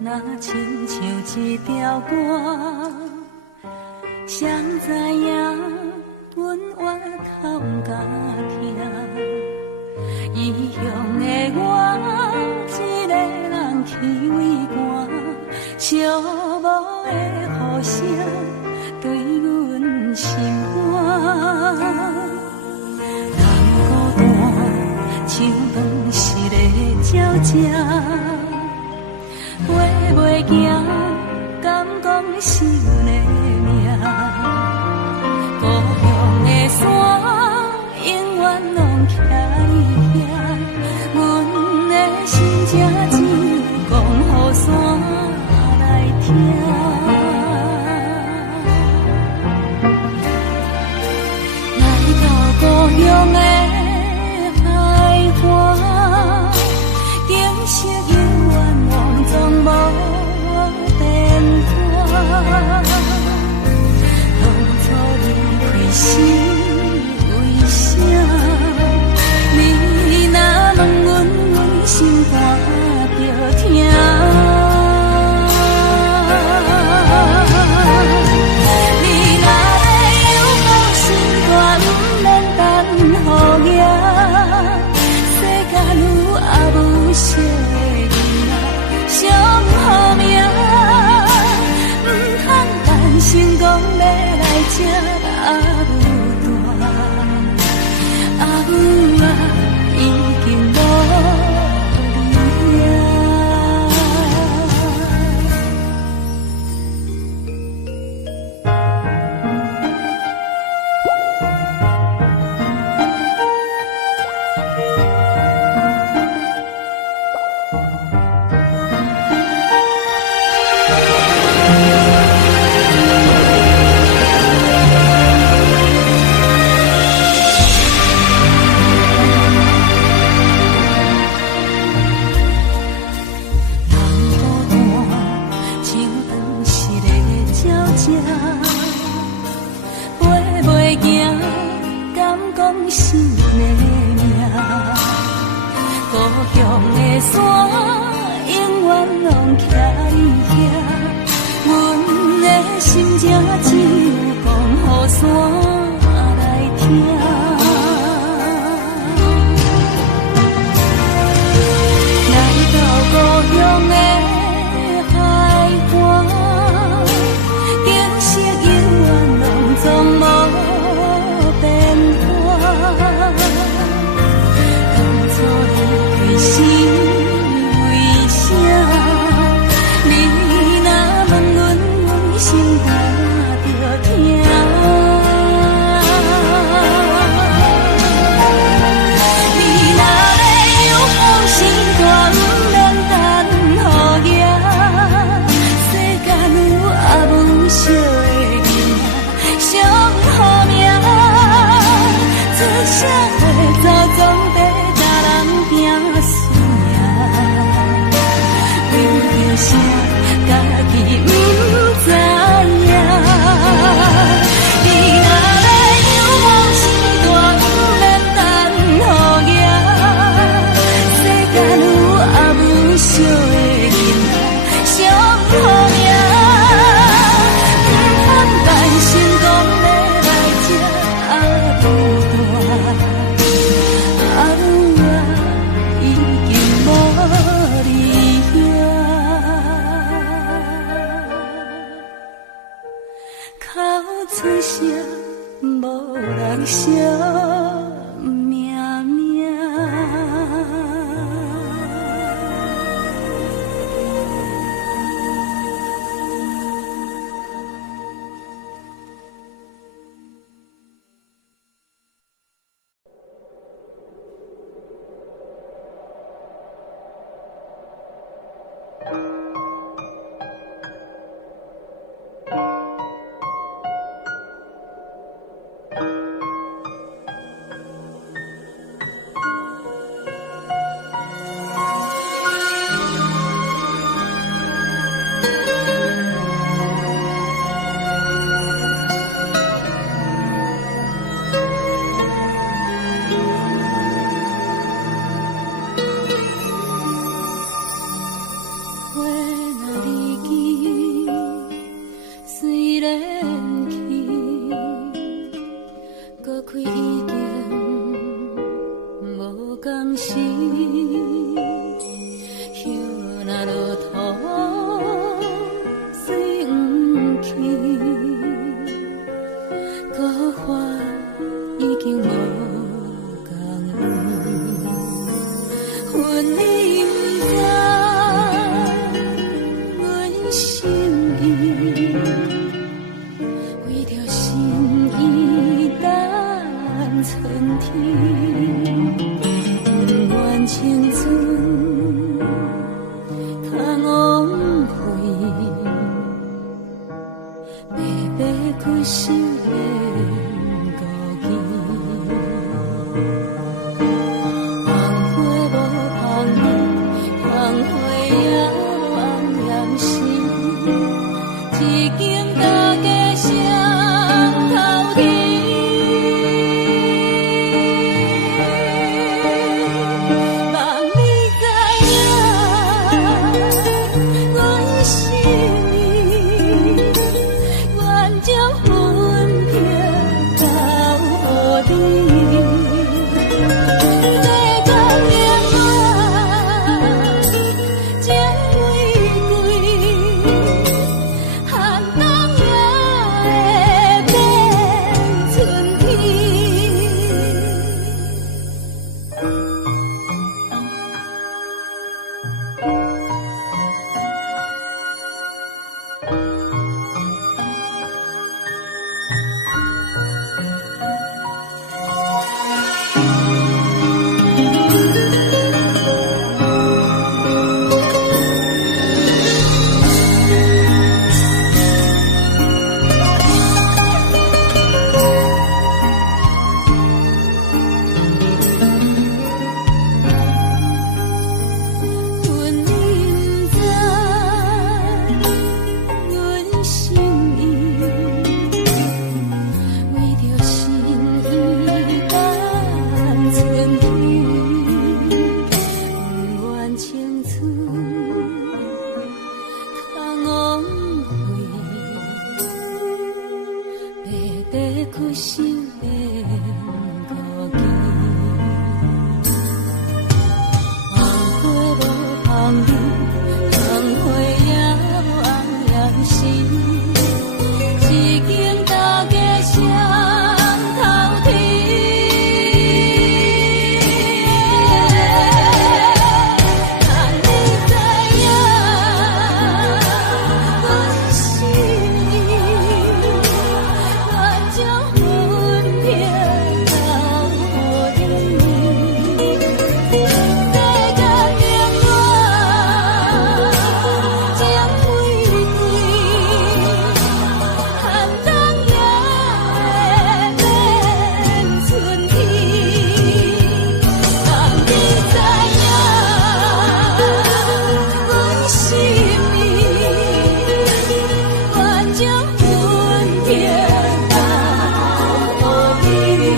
若亲像一条歌，谁知影阮越头甲痛，异乡的我，一个人去为寒，寂寞的雨声对阮心肝。人孤单，像饭湿的鸟食。话袂行，敢讲是阮的命。故乡的山，永远拢徛你遐。阮的心情只讲予山来听。来到故乡的海岸，景色永远拢总无变化。当初离开时为啥？你若问阮，阮心肝着疼。你若要有好心肝，不免等雨夜。世间有阿母惜的囡仔，上好命。不通担心讲要来这阿母大，阿母啊，已经无你啊。心意，为着心意等春天，不愿青春通枉费，白白骨瘦变孤儿。红花无香叶，红花也红艳心，一间大家双头天。望你知影，阮心意，愿将分别交予你。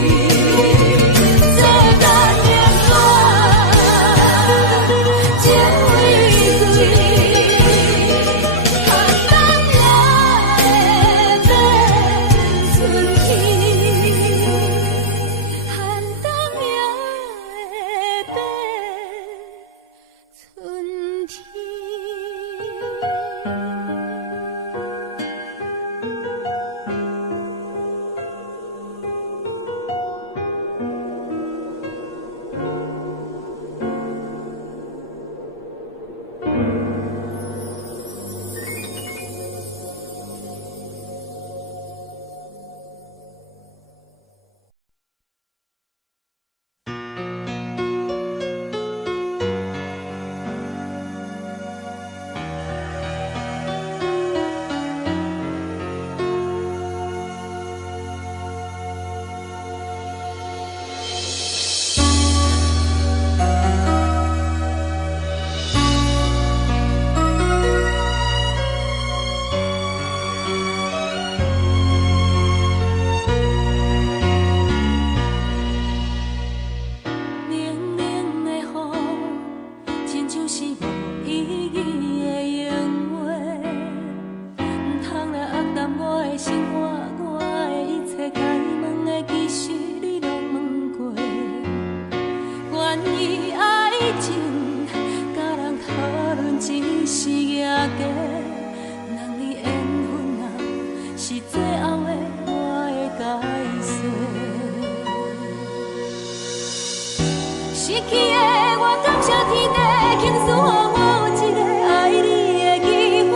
失去的我，感谢天地倾诉予我一个爱你的机会。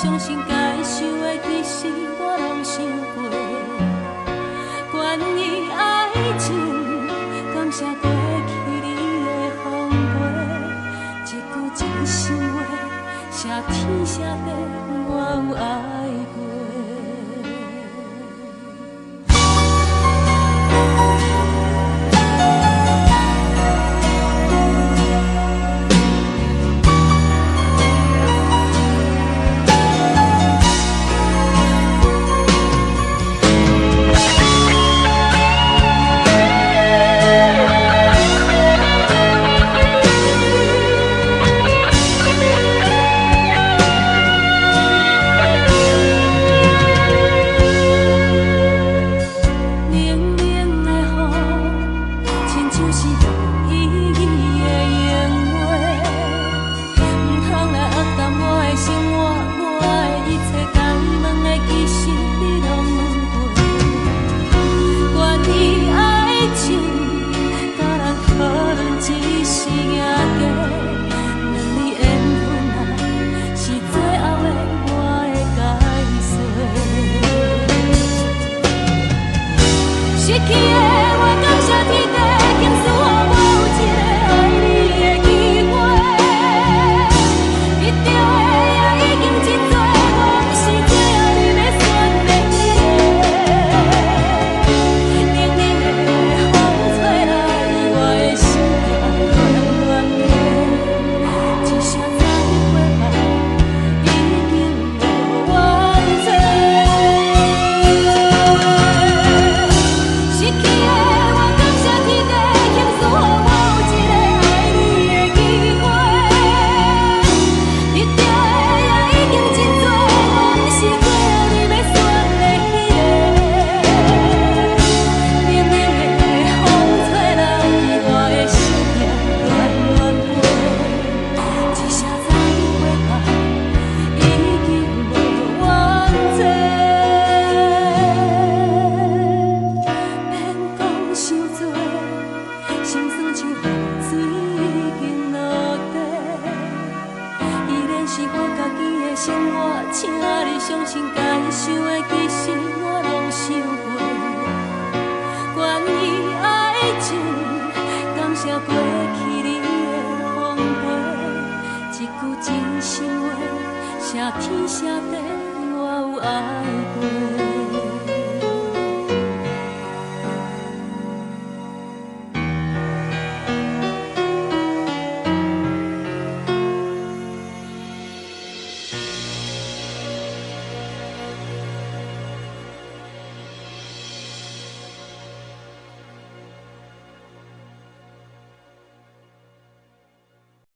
伤心该想的，其实我拢想过。关于爱情，感谢过去你的奉陪，一句真心话，谢天谢地，我有爱过。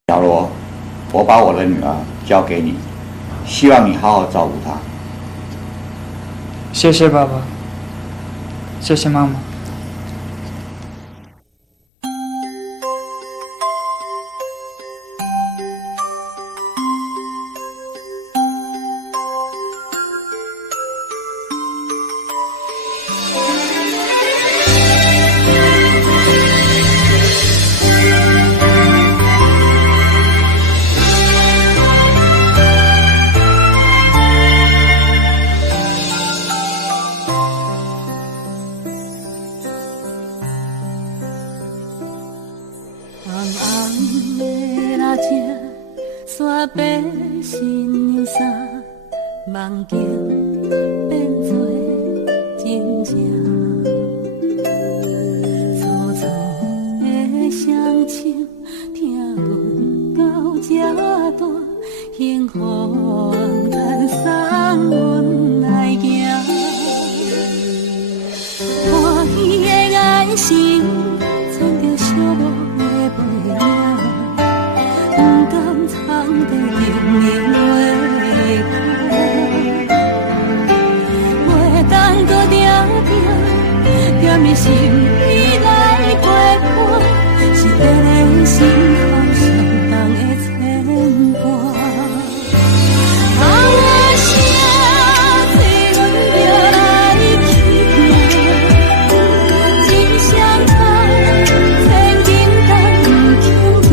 小罗，我把我的女儿交给你，希望你好好照顾她。谢谢爸爸，谢谢妈妈。山白新娘衫，梦境变作真正。粗粗的双手听阮到这大，幸福牵送阮来行。欢喜的爱心牵着寂寞的背影。不甘藏在冷冷的口，袂当搁定定踮你心里来陪伴，是咱的幸福相同的牵绊。我声催阮着来去行，真想他千斤担不轻行。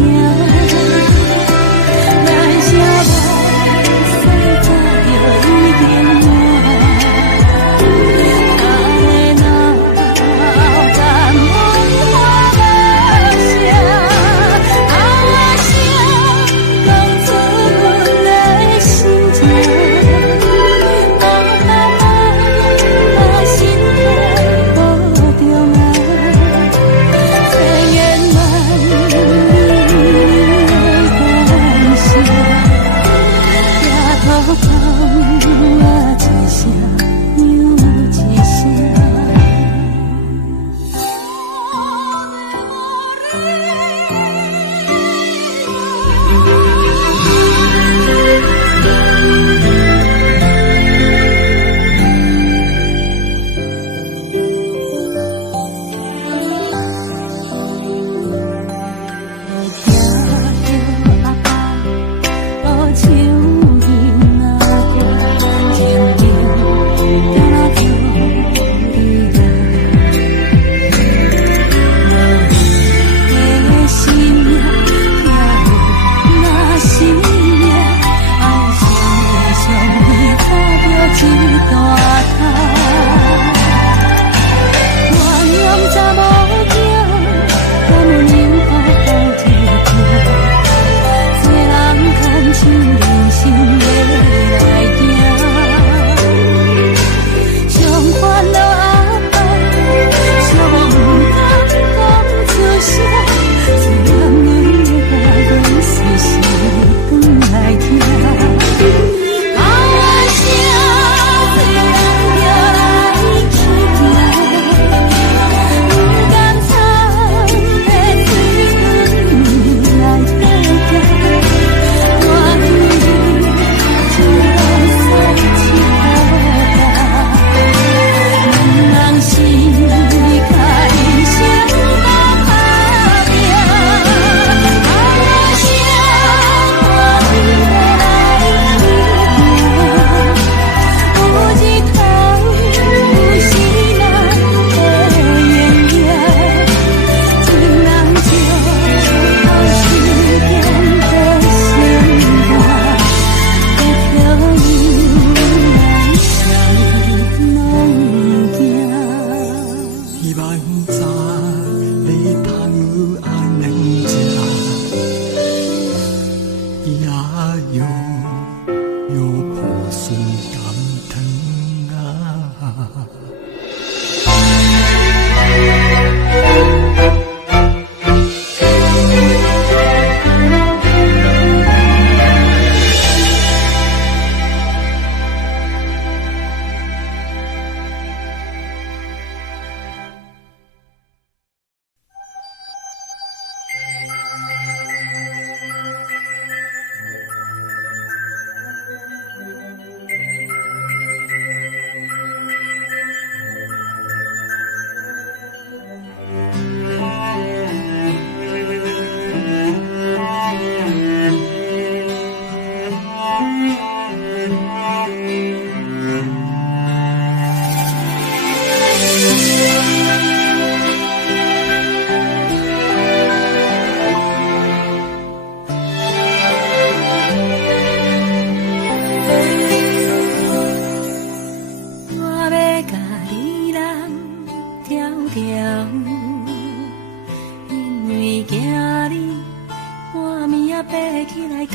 爬起来哭。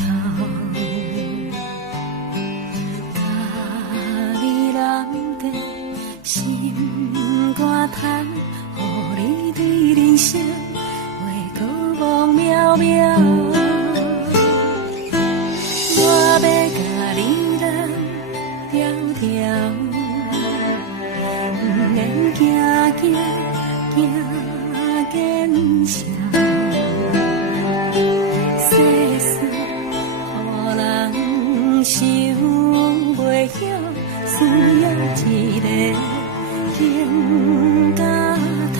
家己难得心肝叹，予你对人生话过望渺渺。我要甲你人条条，不免行行行见笑。世事予人想袂晓，需要一个听甲头。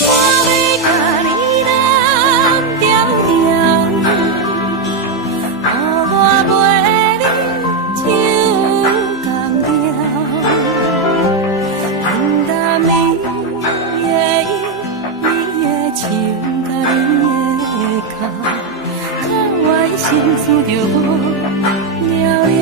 我要甲你人条条，予我陪你唱同调。平淡你的意，你的唱甲你的哭，靠我心思着无了了。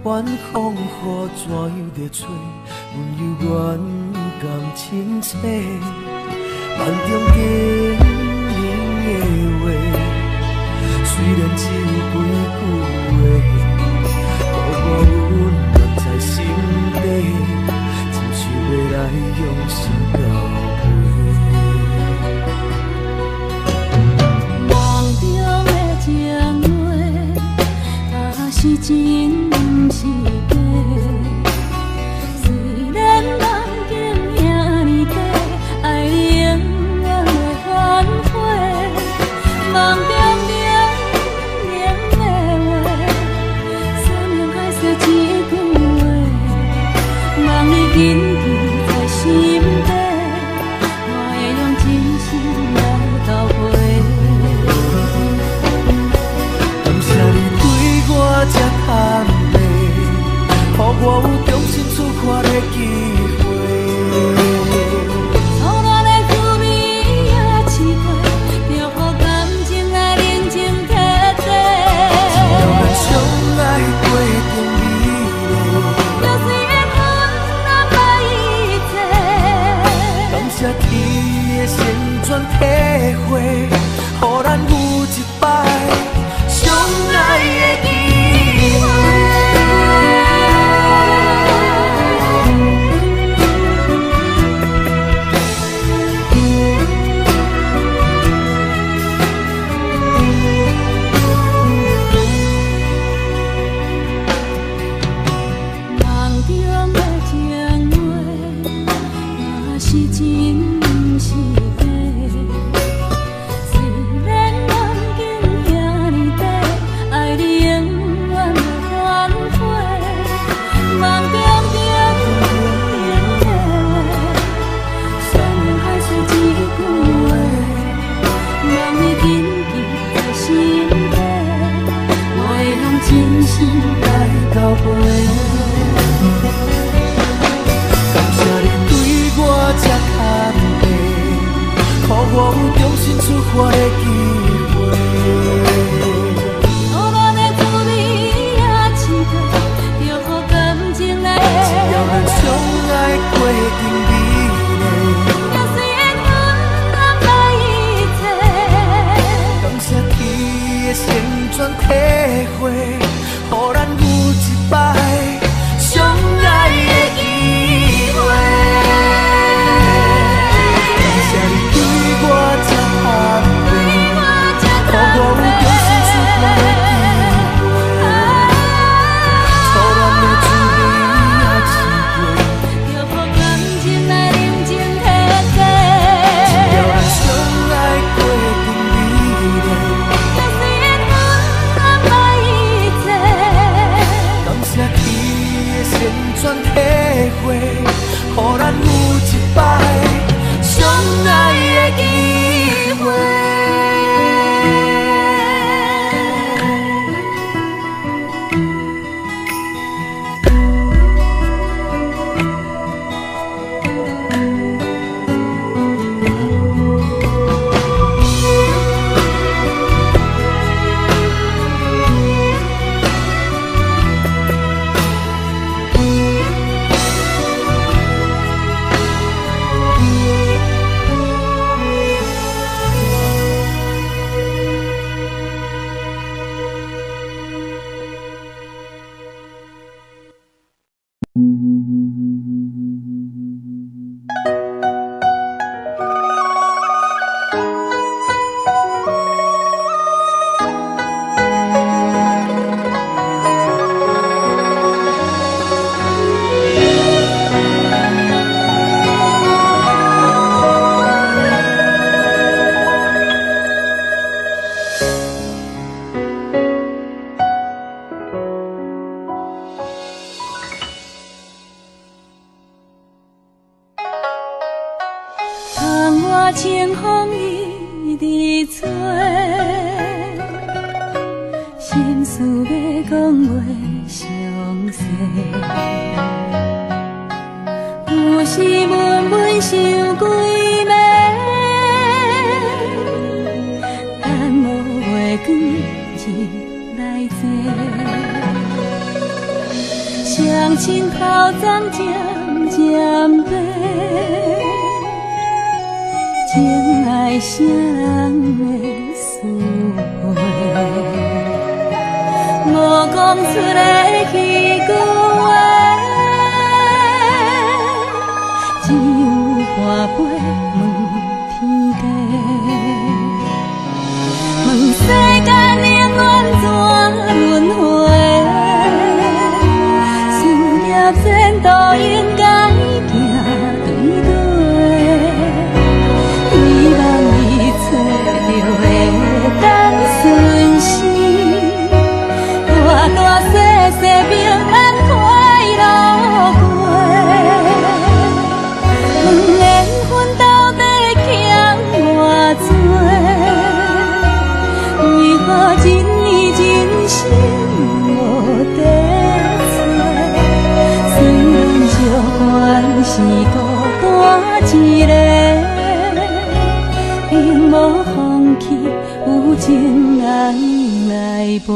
管风雨怎样在吹，阮犹原甘亲切。梦中经年的话，虽然只有几句话，鼓舞阮放在心底，亲像要来用心交陪。梦中的情话。真毋是假。虽然梦境遐尼短，爱你永远袂反悔。梦中冷冷的话，山盟海誓一句话，望你紧记在心底，我会用真心来交陪。感谢你对我这坦白，予我有重新出发的机会。错乱的滋味也试过，就乎感情来冷静体体。只要咱相爱过程美丽，就算缘分难把一切。感谢天的旋转体会，予咱有一摆相爱的机会。梦中的情话，若是真毋是假。虽然梦境遐尼短，爱你永远袂反悔。梦中冷冷的话，山盟海誓一句话，望你紧记在心底，我会用真心来交陪。感谢你对我这坦白，予我有重新出发的机会。错乱的滋味也试过，就乎感情来只要咱相爱过程美丽，就算缘分难把一切。感谢天的旋转体会，予咱有一摆相爱的机会。感谢你对我这坦白，予我有重新出发的机会。错乱的滋味也试过，就乎感情来冷静体体。只要咱相爱过程美丽，就算缘分难把一切。感谢天的旋转体会，予咱有一摆相爱的机会。窗外清风一直吹，心事要讲袂详细。有时闷闷想几暝，等无月光日来坐，双亲口脏渐渐白。情爱啥人会思会？无讲出来迄句话，只有半杯问天地，问世间永远怎轮回？是孤单一个，永无放弃，有情人来陪。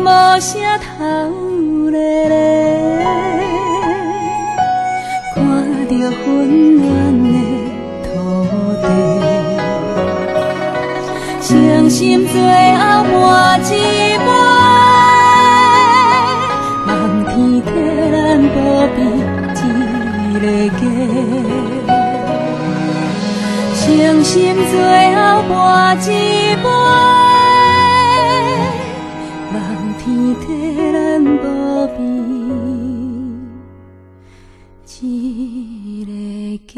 无声头咧咧，看着温暖的土地，伤心最后换一杯，望天替咱保庇一个家，伤心最后换一杯。天替咱保庇一个家。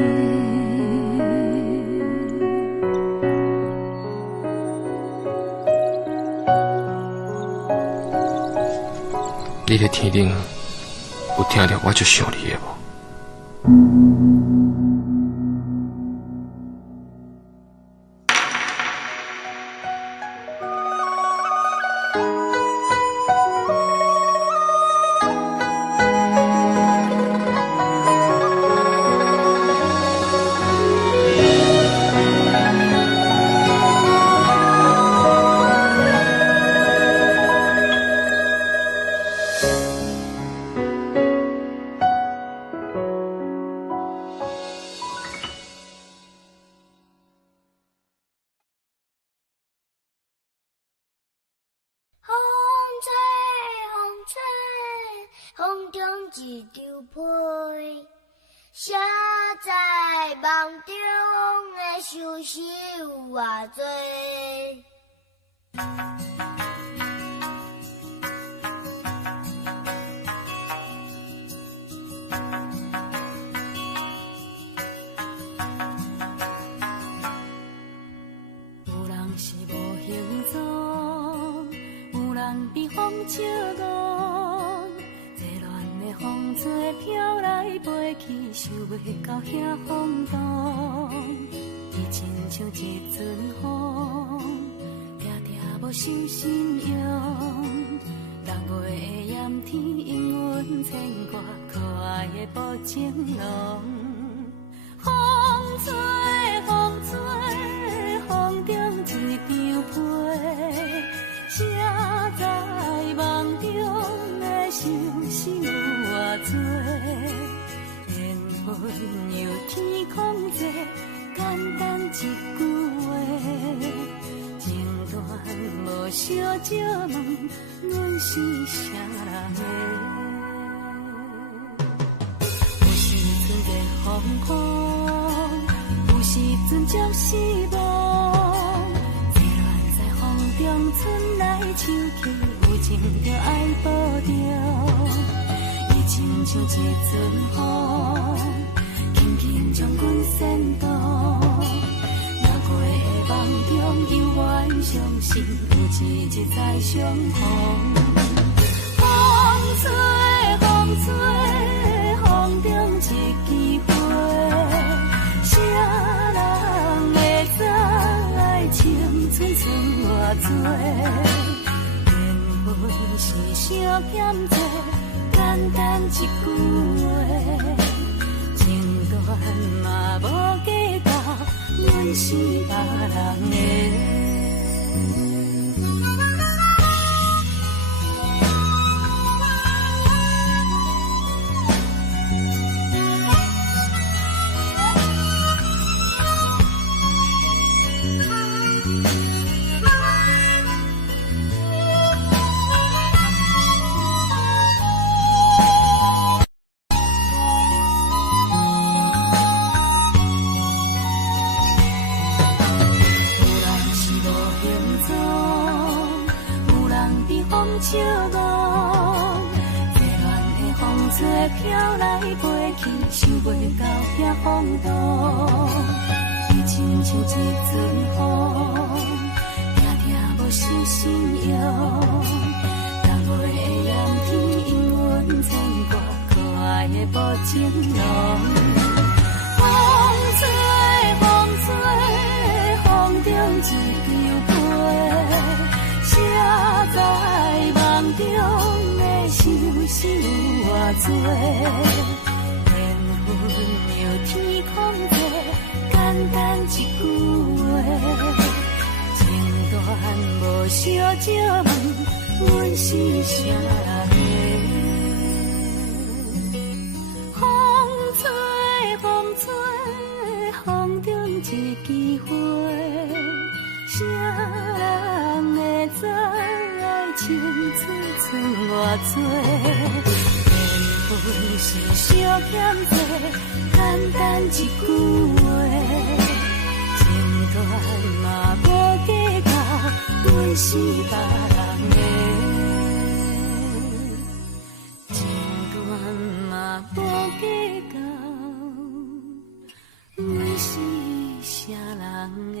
你在天顶有听到我就想你的无？风中一张被，写在梦中的相思有偌多。有人是无形状，有人被风笑憨。风吹飘来飞去，想袂到遐风动。伊亲像一阵风，定定无受信用。6月的炎天，因阮牵挂可爱的布情浓。风吹风吹，风中一张被，写在梦中的相思有偌多，缘分由天空际，简单一句话，情断无小借问，阮是啥人的？有时阵热风风，有时阵足失望，迷乱在风中，春来秋去，有情着爱保重。亲像一阵风，轻轻将阮扇动。若过的梦中，犹原相信有一日再相逢。风吹，风吹，风中一枝花，啥人会知爱情寸寸偌多？缘分是相欠债。简单一句话，情断嘛无计较，阮是别人的。笑容，热恋的风吹飘来飞去，想袂到遐风度。你亲像一阵风，定定无守信用。逐月的炎天，因阮牵挂可爱的无情浓。风吹，风吹，风中一枝花，谁知？梦中的相思有偌多，缘分由天空做，简单一句话，情断无相借问，阮是啥人的？风吹，风吹，风中一枝花，啥人会知？情寸寸偌多，缘分是相欠债，简单一句话，情断嘛无计较，阮是别人的，情断嘛无计较，阮是啥人的？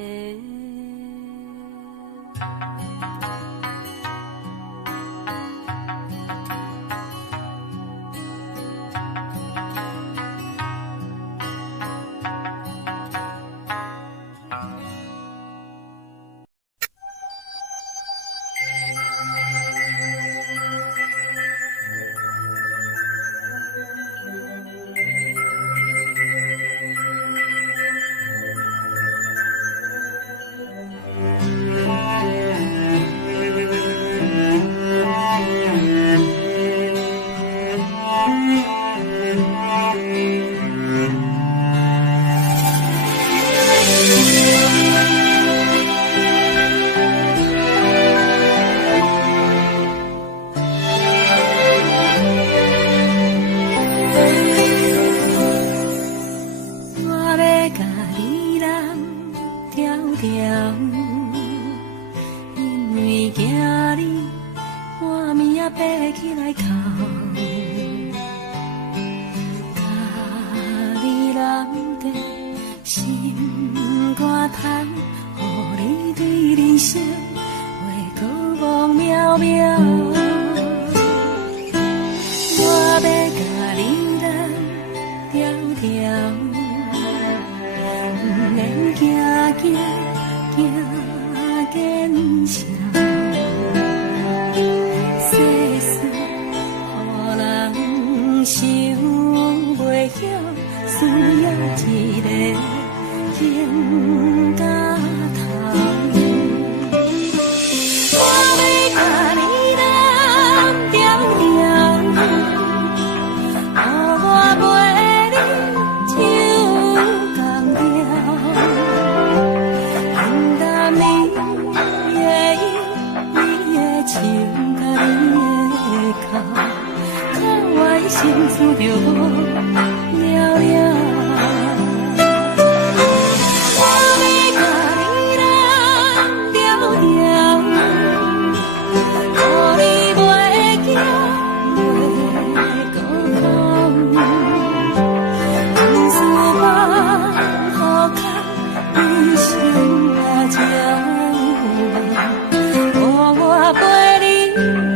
我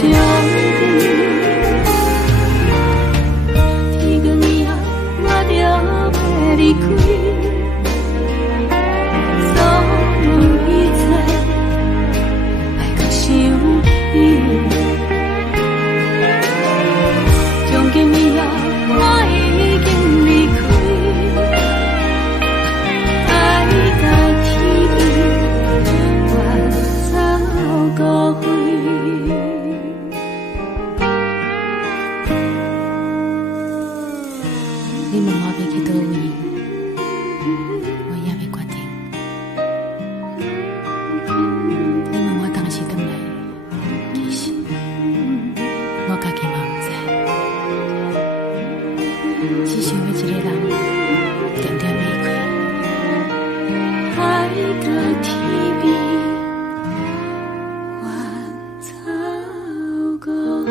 天光以后，我就要离开，所有一切爱搁想你。从今以后，我已经离开，爱甲天边，我走过回。你问我要去倒位，我也未决定。你问我当时回来，其实我家己嘛不知。只想要一个人点点离开，爱到天边，我走过回。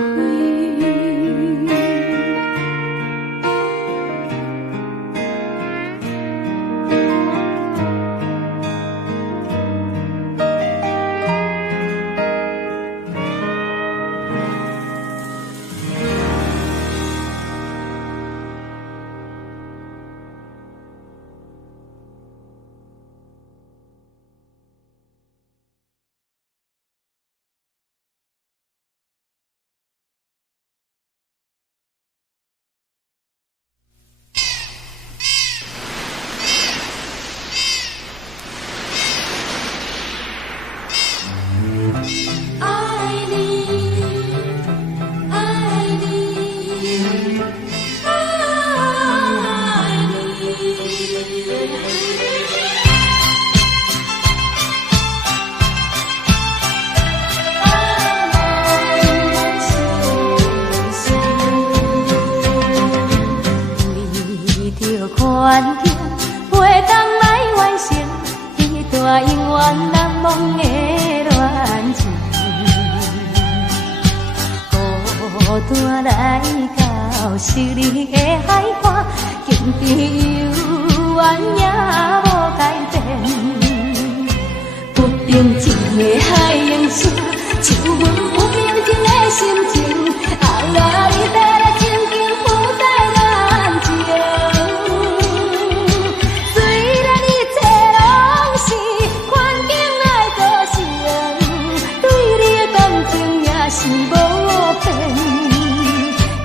愿景袂当来完成，一段永远难忘的恋情。孤单来到昔日的海岸，经历幽怨也无改变。不平静的海洋声，像阮不平静的心情。后来你要来静静浮在眼前。是无变，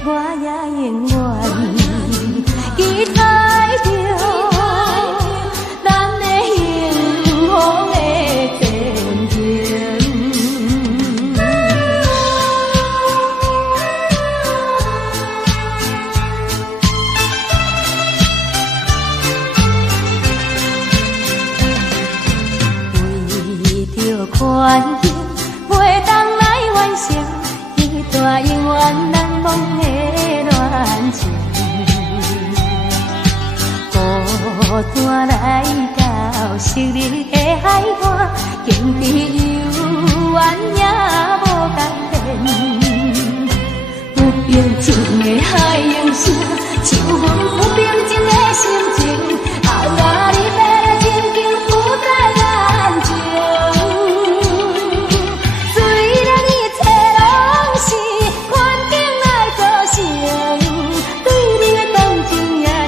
我也永远期待着咱的幸福的前程。为着环境，袂当来完成一段永远难忘的恋情。孤单来到昔日的海岸，经历幽怨也无改变。不平静的海洋声，像阮不平静的心情。后来你要来静静浮在眼前。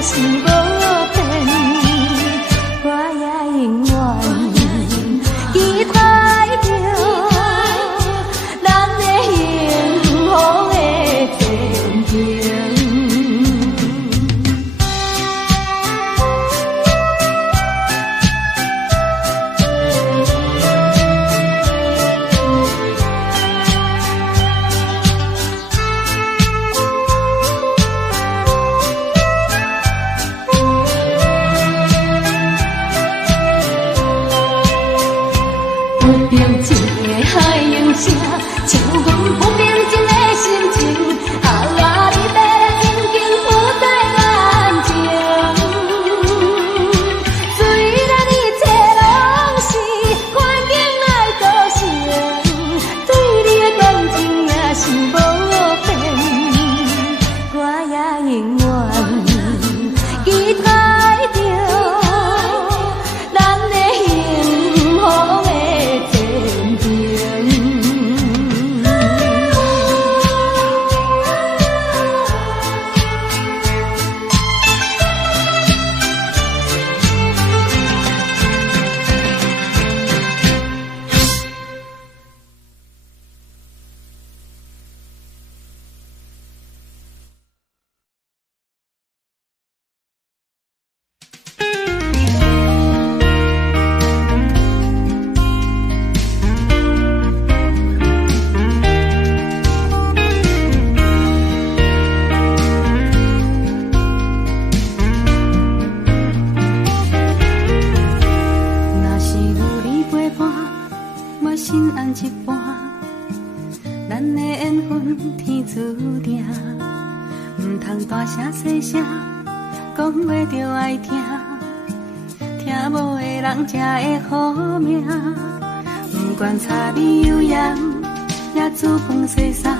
是无变，我也永远期待着咱的幸福的前程。一半，咱的缘分天注定，唔通大声细声，讲话就爱听，听无的人才会好命。不管柴米油盐，也煮饭洗衫，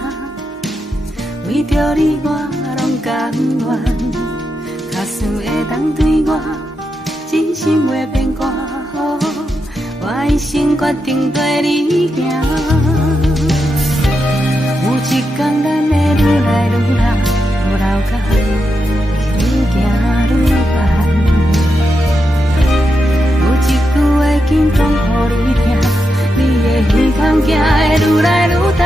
为着你我拢甘愿。假使会当对我真心话变歌，我一生决定跟你行。有一天咱会愈来愈老，老甲愈行愈远。有一句话紧讲予你听，你的耳孔行会愈来愈重。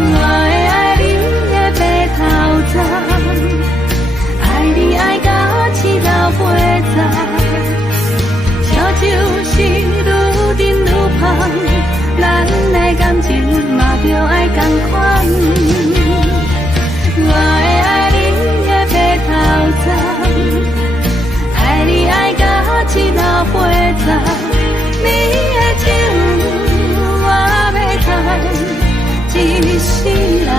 我会爱你的白头鬃，爱你爱到青老八十，烧酒是愈饮愈芳，咱的感情嘛着爱同款。我会爱你的白头鬃，爱你爱到青老八十，你的酒我要知一世人。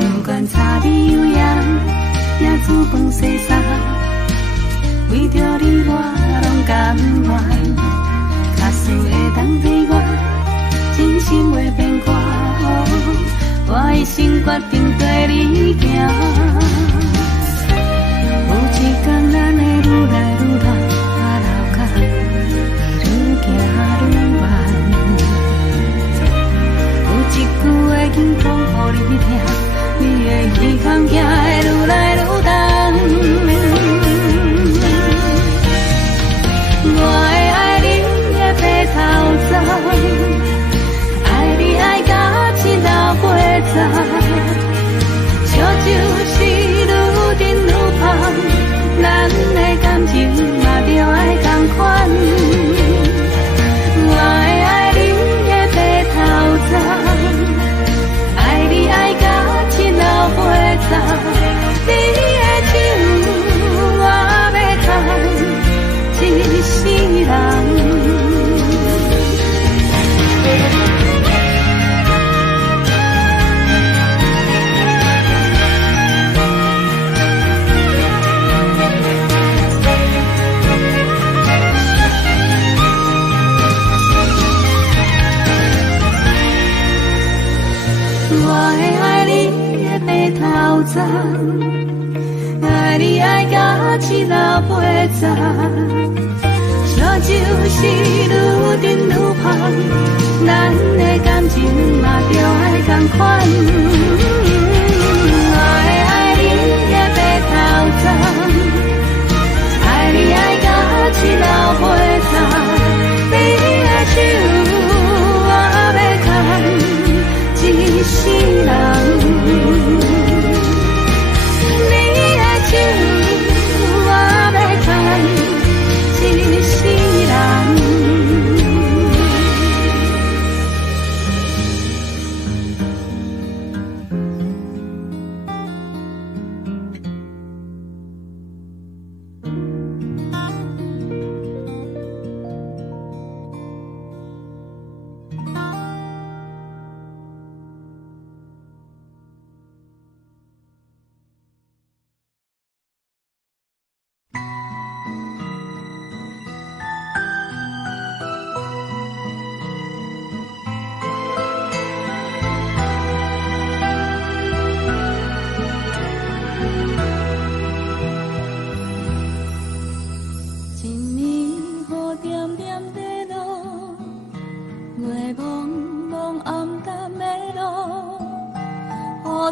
不管柴米油盐，也煮饭洗衫，为着你我拢甘愿。假使会当对我真心话变歌，我一生决定跟你行。有一天咱会愈来愈老，老甲愈行愈远。有一句话紧讲予你听，你的耳孔行会愈来愈重。我会爱你的白头鬃，爱你爱到青老八十，烧酒是愈饮愈芳，咱的感情嘛着爱同款。我会爱你的白头鬃，爱你爱到青老八十，你的酒我要喝一世人。我会爱你的白头鬃，爱你爱到青老八十，烧酒是愈饮愈芳，咱的感情嘛着爱同款。我会爱你的白头鬃，爱你爱到青老八十，你的酒我要喝一世人。你的酒我要喝一世人。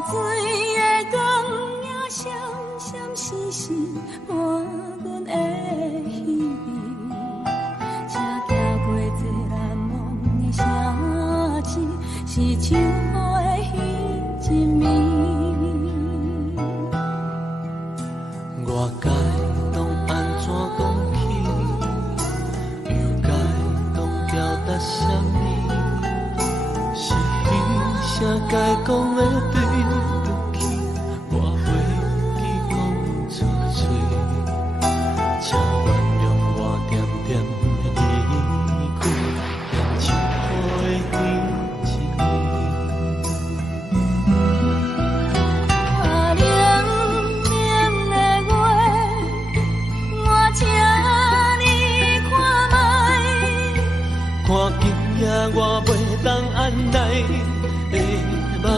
水的光影闪闪闪闪，满阮的希望。车行过这难忘的城市，是像雨的彼一暝。我该当安怎讲起，又该当表达什么？是彼啥该讲的对不起，我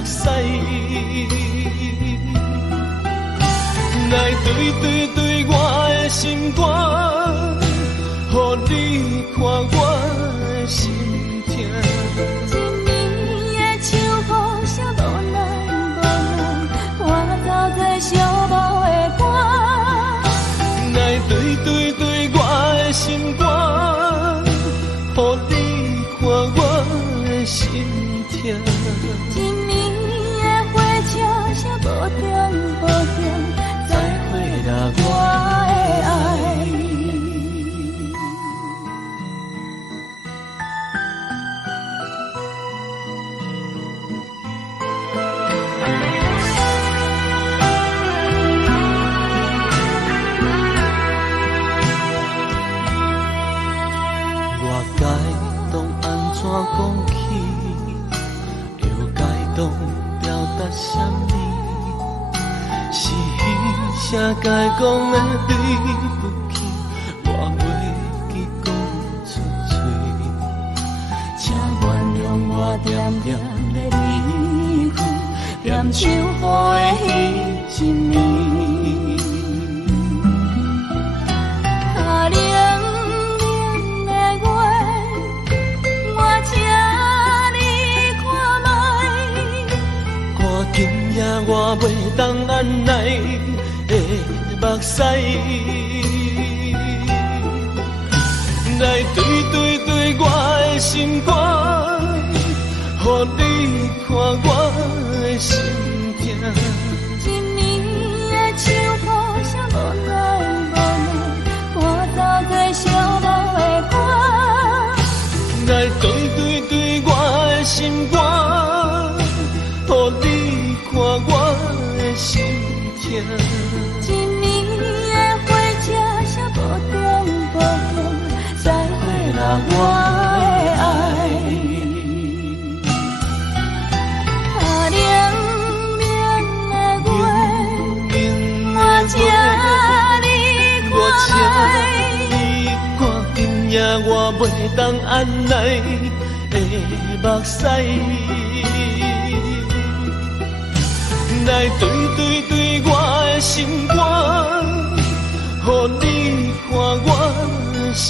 目屎，来对对对我的心肝，予你看我的心痛。一暝的秋风啥无奈无奈，我走在寂寞的歌。来对对对我的心肝，予你看我的心痛。一暝的火车啥无停无停，再会啦我的爱。讲起，又该当表达什么？是彼谁该讲的对不起，我袂记讲出嘴。请原谅我点点的离去，念像雨的迄一暝。今夜我袂当按捺的目屎，来对对对我的心肝，予你看我的心痛。一暝的秋风啥无奈无奈，我走在寂寞的歌。来对对对我的心肝，予你看我的心痛。一暝的火车啥无停无停，再会啦我的爱。冷冷的月，我请你看。今夜我袂当按捺的目屎。来对对对我的心肝，予你看我的心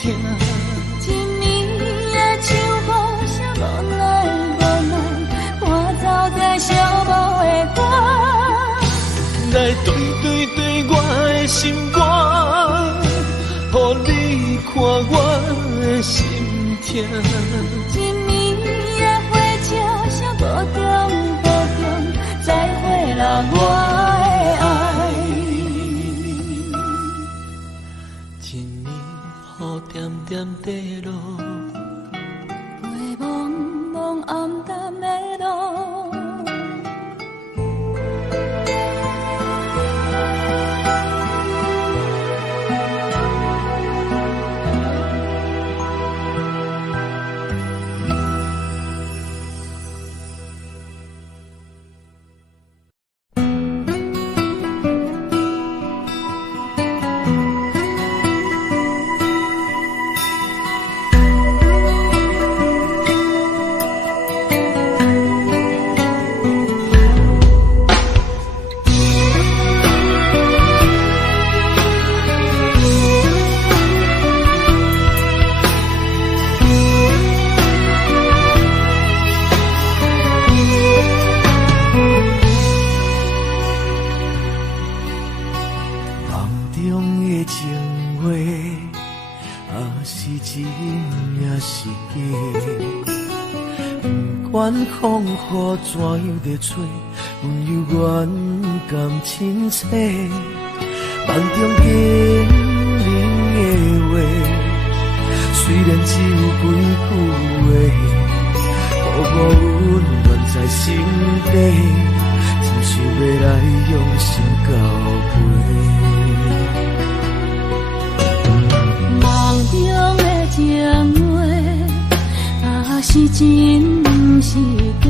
痛。一暝的秋风啥无奈无奈，我走在寂寞的歌。来对对对我的心肝，予你看我的心痛。一暝的火车啥无停无停，再会啦我的爱。一暝雨点点地落，月蒙蒙暗淡的路。管风雨怎样在吹，阮犹原甘亲切。梦中经冷的话，虽然只有几句话，薄薄温暖在心底，真想要来用心交陪。梦中的情话，是真不是假。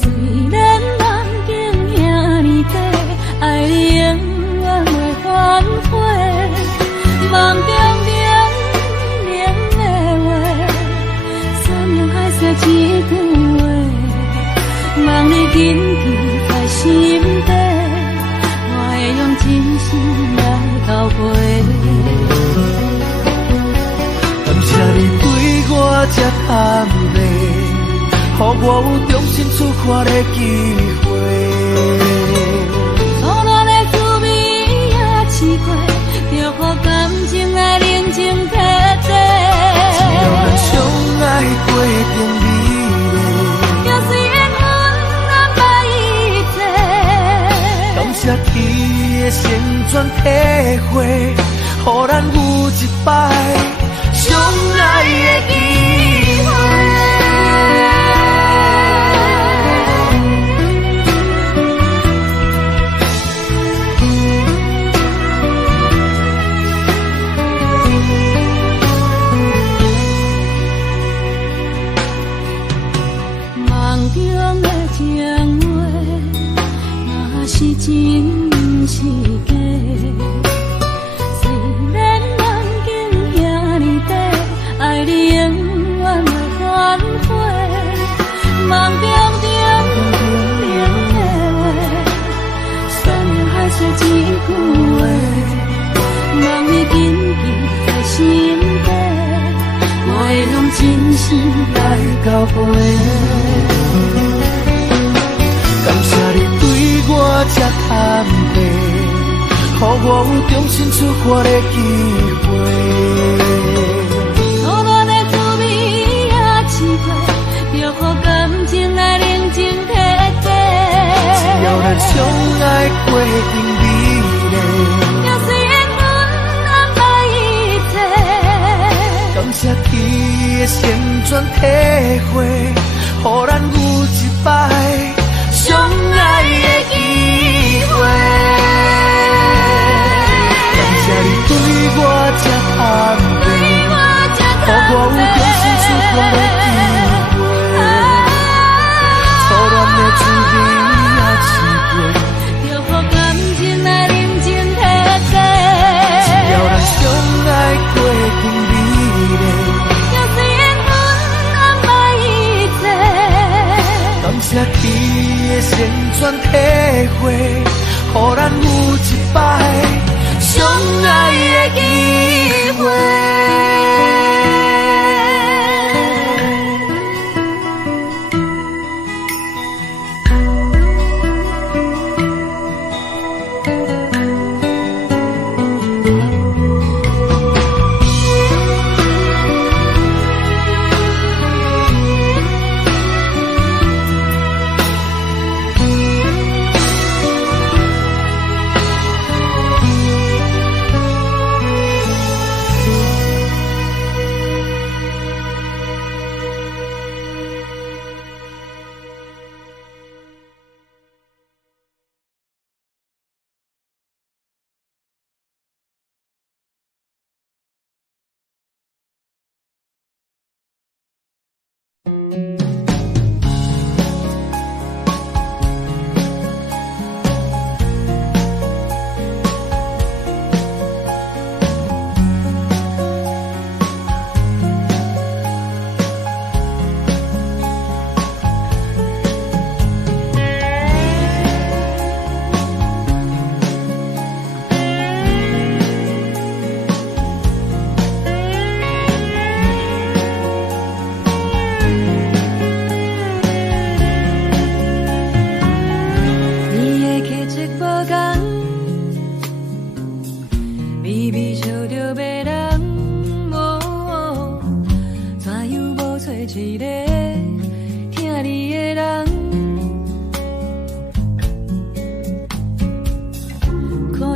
虽然梦境遐尼短，爱你永远袂反悔。梦中冷冷的话，怎样还说一句话？望你紧记在心底，我会用真心来交陪。感谢你对我这坦白，予我有重新出发的机会。错乱的滋味也试过，就予感情来冷静体体。只要咱相爱过程美丽，就算缘分安排一切。感谢天的旋转体会，予咱有一摆相爱的机会。是真是假？虽然人经遐尼短，爱你永远会反悔。梦中冷冷的话，酸还是一句话。望你紧记在心底，我会用真心来交陪。感谢你对我这坦白，予我有重新出发的机会。错乱的滋味也试过，就予感情来冷静体体。只要咱相爱过程美丽，就算缘分安排一切。感谢天的旋转体会，予咱有一摆相爱的机会。感谢你对我这坦白，予我有重新出发的机会。错乱的滋味也试过，就予感情来冷静体体。只要咱相爱过程美丽，就算缘分安排一切。感谢天的旋转体会，予咱有一摆相爱的机会。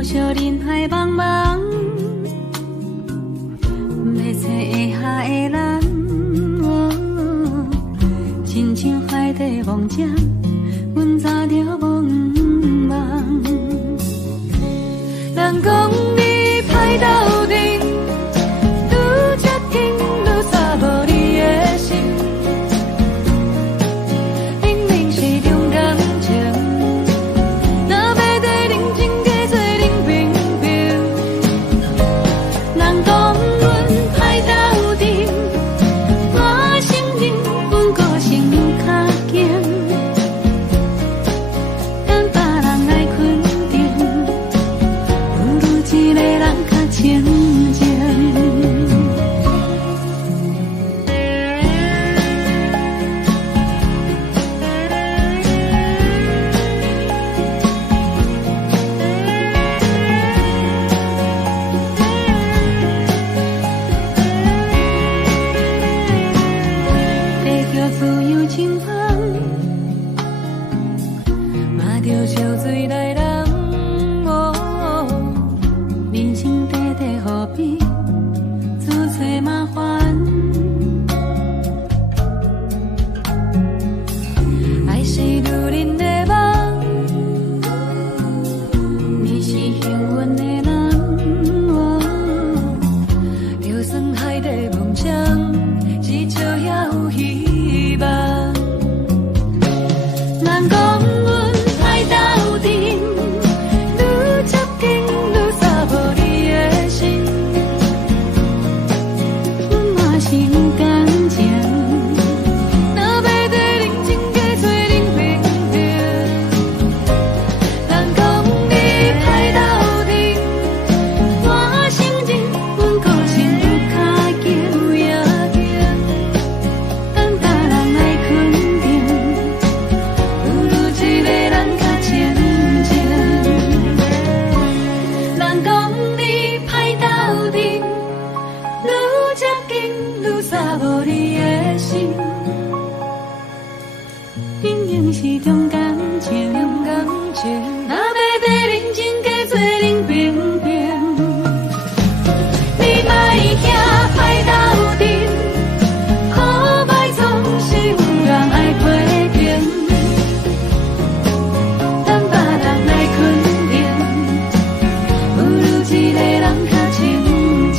小人海茫茫，要找会下的人，亲像海底梦针，阮早就无望。人讲你歹斗阵，愈接近愈抓无你的心，明明是重感情。有清芳，嘛着烧水来淋。人生短短何必自找麻烦？爱是女人的梦，你是幸运的人。就算海底梦想，至少也有希望。人讲阮歹斗阵，愈接近愈洒无你的心。阮嘛是有感情，若要在认真加做人平平。人讲你歹斗阵，我承认阮个性愈较骄也强。等大人来肯定，不如一个人较清静。人讲你歹斗阵，愈接近愈洒无你的心。朋友是重感情，若要在认真加做人平平。你莫惊歹斗阵，苦歹总是有人爱批评。等别人来肯定，不如一个人较清静。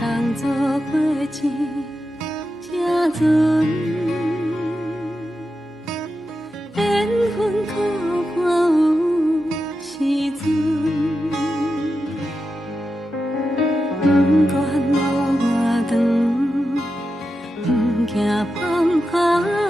当作花钱正船，缘分可看有时阵，不管路偌长，不惊风雨。